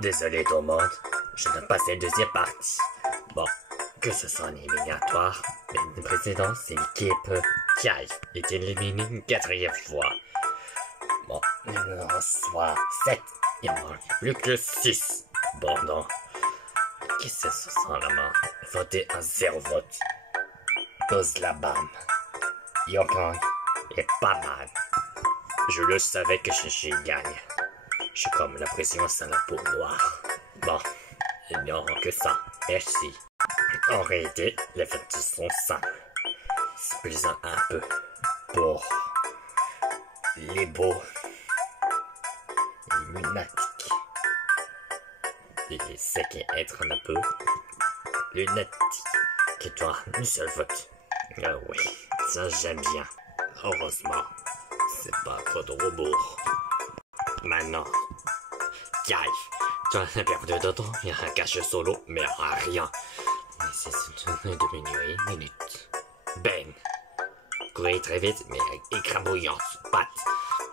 Désolé tout le monde, je n'ai pas cette deuxième partie. Bon, que ce soit en éliminatoire, l'année précédente, c'est l'équipe qui a été éliminée une 4e fois. Bon, il en soit 7, il en manque plus que 6. Bon, non. Qui c'est ce sans la main? Voter à 0 vote. Pose la bam. Yokang est pas mal. Je le savais que Chichi gagne. J'ai comme l'impression que c'est la peau noire. Bon, ignorons que ça. Merci. En réalité, les votes sont simples. C'est plaisant un peu pour les beaux et lunatiques. Et c'est qu'être un peu lunatique qui doit une seule vote. Ah oui, ça j'aime bien. Heureusement, c'est pas trop de rebours. Maintenant, Kai, tu as perdu de temps, il y a un cache solo, mais rien. Mais c'est une demi-minute. Ben, courir très vite, mais écrabouillant, patte.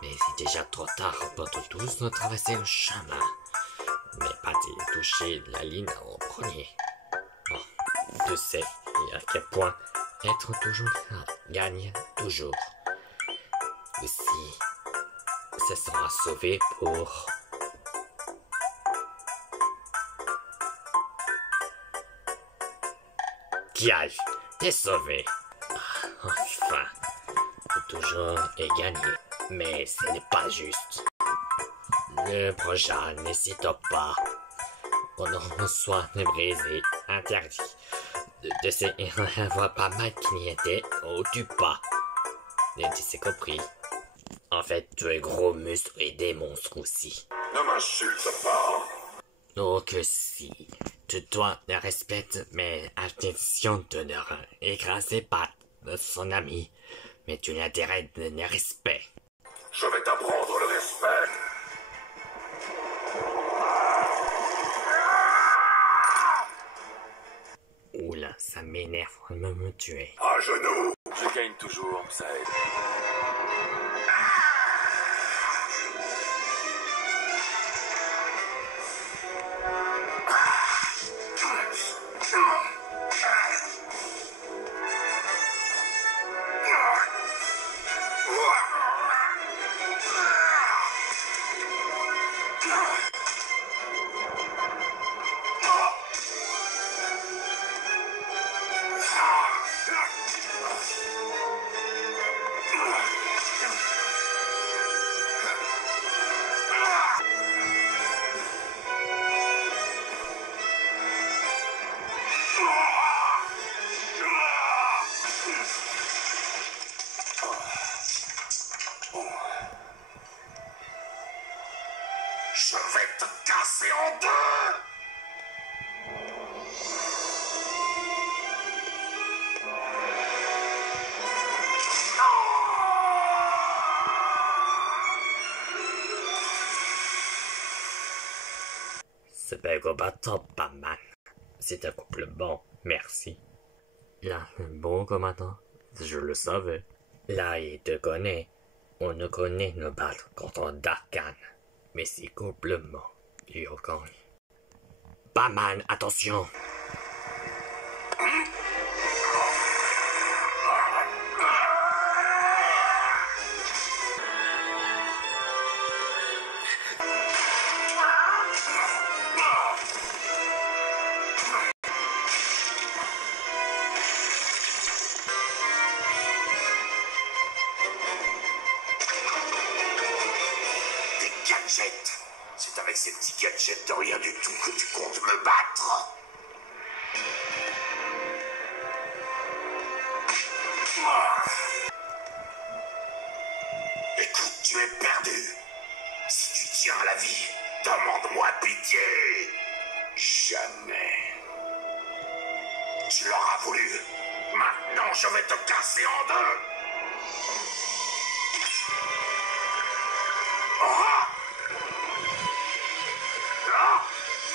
Mais c'est déjà trop tard pour tous de traverser le chemin. Mais Pat a touché la ligne en premier. Bon, tu sais à quel point être toujours là gagne toujours. Aussi, ça sera sauvé pour... Kiai, t'es sauvé. Enfin, toujours est gagné. Mais ce n'est pas juste. Le prochain n'hésite pas. On reçoit des brisés interdits. De ces voit pas mal qui n'y était, ou tu pas. Tu sais compris. En fait, tu es gros muscles et des monstres aussi. Ne m'insulte pas. Oh que si. Tu dois respecter mes intentions de ne écraser pas son ami. Mais tu l'intérêt de ne respect. Je vais t'apprendre le respect. Oula, ça m'énerve de me tuer. À genoux. Je gagne toujours, ça aide. Je vais te casser en deux. C'est pas un combattant, pas mal. C'est un couple bon, merci. Là, un bon combattant, je le savais. Là, il te connaît. On ne connaît nos battre contre Darkan. Mais c'est complètement Yokang. Pas mal, attention. Gadget. C'est avec ces petits gadgets de rien du tout que tu comptes me battre. Écoute, tu es perdu. Si tu tiens à la vie, demande-moi pitié. Jamais. Tu l'auras voulu. Maintenant, je vais te casser en deux.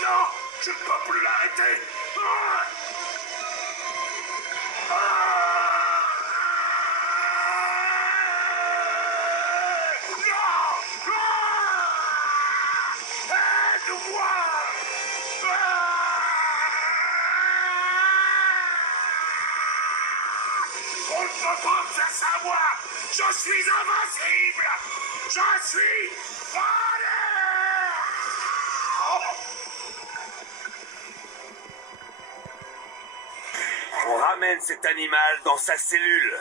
Non, je ne peux plus l'arrêter. Aide-moi. face à moi. Je suis invincible. Je suis Vader. On ramène cet animal dans sa cellule.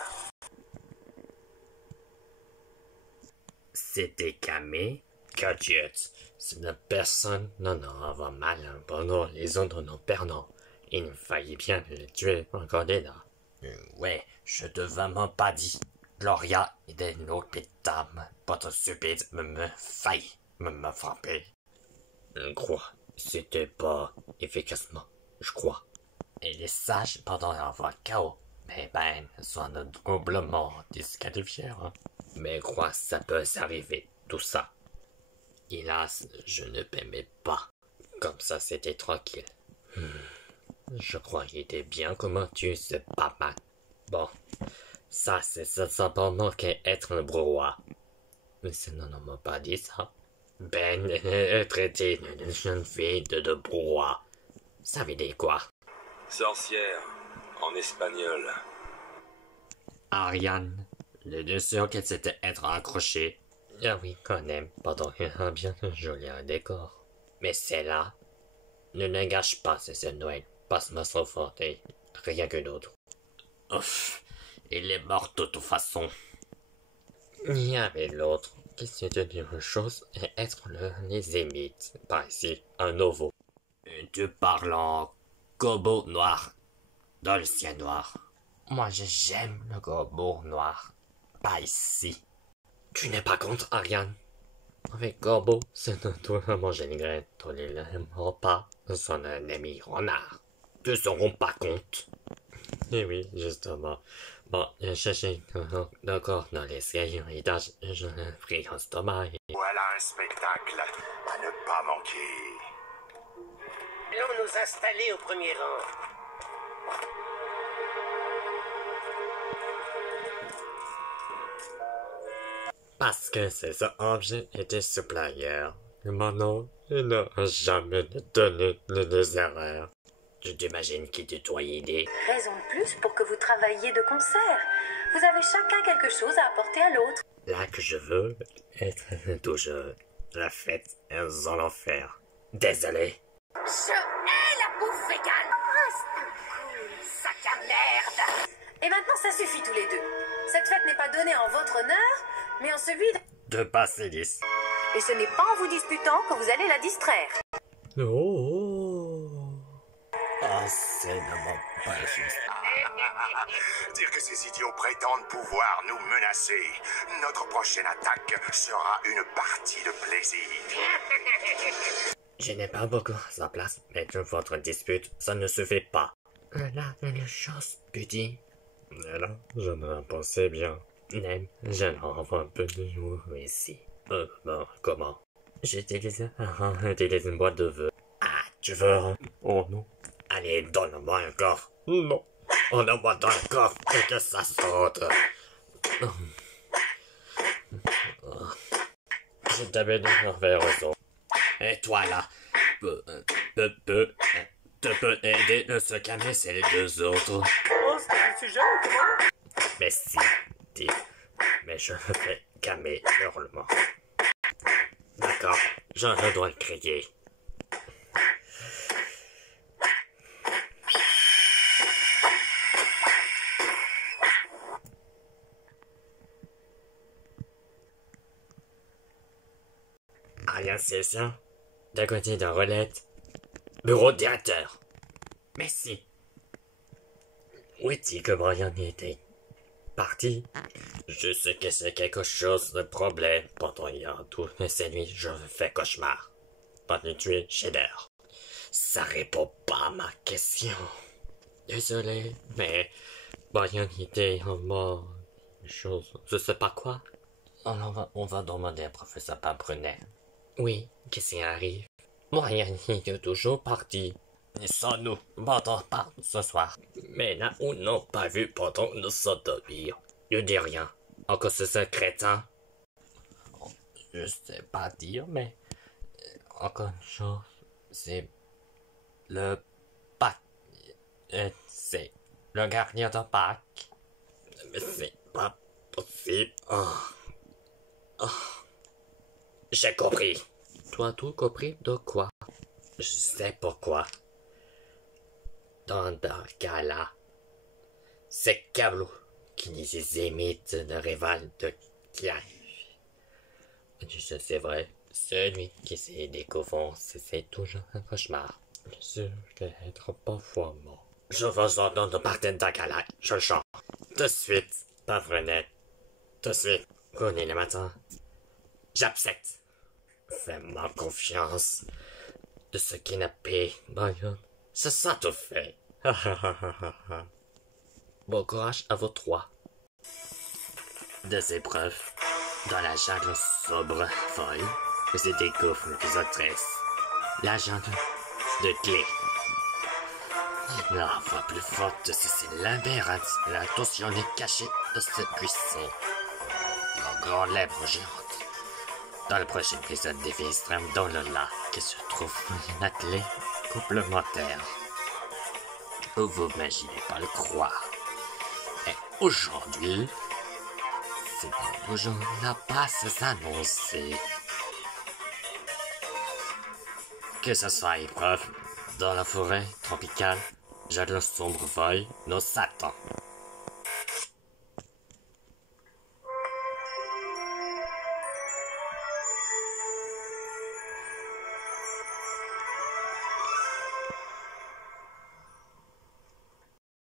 C'était Camé, Gadget. Si la personne n'en aura mal pendant les autres n'en perdant, il faillit bien le tuer encore là. Ouais, je te vraiment pas dit. Gloria était une autre dame, pas de stupide, me faillit, me frapper. Je crois, c'était pas efficacement, je crois. Elle est sage pendant avoir KO, mais ben, soit doublement disqualifié, hein. Mais crois, ça peut s'arriver, tout ça. Hélas, je ne m'aimais pas. Comme ça, c'était tranquille. Je crois qu'il était bien comment tu c'est pas mal. Bon, ça c'est simplement qu'être un brouhaha. Mais ça n'en m'a pas dit ça. Ben, traiter une jeune fille de brouhaha. Ça veut dire quoi? Sorcière, en espagnol. Ariane, de sûr qu'elle s'était être accrochée. Ah oui, quand même, pardon, bien joli un décor. Mais celle-là ne n'engage pas, c'est Noël. Passe-moi son fauteuil, rien que d'autre. Ouf, il est mort de toute façon. Il y avait l'autre qui s'était dit une chose et être les émites. Par ici, un nouveau. Tu parles en gobo noir, dans le ciel noir. Moi, j'aime le gobo noir. Pas ici. Tu n'es pas contre Ariane? Avec Gorbo, c'est un tour à manger une graine. Tous les n'aimeront pas son ennemi renard. Ne seront pas compte. Eh oui, justement. Bon, cherchez d'accord dans les étages, je l'ai pris en stomac. Voilà un spectacle à ne pas manquer. Allons nous installer au premier rang. Parce que ces objets étaient supérieurs. Maintenant, il n'a jamais donné les erreurs. Je t'imagine qu'il te doit aider. Raison de plus pour que vous travailliez de concert. Vous avez chacun quelque chose à apporter à l'autre. Là que je veux être toujours la fête dans l'enfer. Désolé. Je hais la bouffe végane. Sac à merde. Et maintenant, ça suffit tous les deux. Cette fête n'est pas donnée en votre honneur, mais en celui De Basilis. Et ce n'est pas en vous disputant que vous allez la distraire. Oh. Ah, c'est vraiment pas juste. Dire que ces idiots prétendent pouvoir nous menacer. Notre prochaine attaque sera une partie de plaisir. Je n'ai pas beaucoup à sa place, mais de votre dispute, ça ne suffit pas. Là, une chose, petit. Là, je m'en pensais bien. Nem, j'en envoie un peu de jour ici. Bon, comment? J'utilise une boîte de vœux. Ah, tu veux? Oh non. Allez, donne-moi un coffre. Non. On envoie dans le coffre et que ça saute. Je t'avais dit de faire raison. Et toi là, te peut aider de se calmer, c'est les deux autres. Oh, c'est un sujet, comment? Mais si, dis, mais je me fais calmer hurlement. D'accord, je dois le crier. Rien, c'est ça. D'un côté d'un relette. Bureau de directeur. Merci. Où est-il que Brian était? Parti? Je sais que c'est quelque chose de problème. Pendant hier, toutes ces nuits, je fais cauchemar. Pas de tuer Shader. Ça répond pas à ma question. Désolé, mais Brian était mort. Chose, je sais pas quoi. On va demander à professeur Paprunet. Oui, qu'est-ce qui arrive? Brian est toujours parti. Sans nous, pendant pas ce soir. Mais là où n'ont pas vu pendant nous s'endormir. Ne dis rien. Encore ce crétin. Je sais pas dire, mais encore une chose, c'est le Pâques. C'est le gardien de Pâques. Mais c'est pas possible. J'ai compris. Toi, tout compris de quoi? Je sais pourquoi. Dans le cas-là, c'est Cablo qui nous imite de rival de Clive. C'est vrai, celui qui s'est découvert, c'est toujours un cauchemar. Bien sûr qu'être parfois mort. Je vous ordonne de partir dans Calais, je le chante. De suite, pas vrai net. De suite, on est le matin. J'accepte. Fais-moi confiance. De ce qui n'a pas, Marion, c'est ça tout fait. Bon courage à vous trois. Deux épreuves. Dans la jungle sobre folle, vous êtes découvre l'épisode 13. La jungle de clé. La voix plus forte de ce labyrinthe, l'intention est cachée de ce buisson. La grande lèvre géante. Dans le prochain épisode des vies extrêmes dans le lac, qui se trouve une clé complémentaire. Vous imaginez pas le croire. Et aujourd'hui, c'est un jour n'a pas annoncé. Que ce soit épreuve dans la forêt tropicale, j'ai de sombre feuille, nos satans.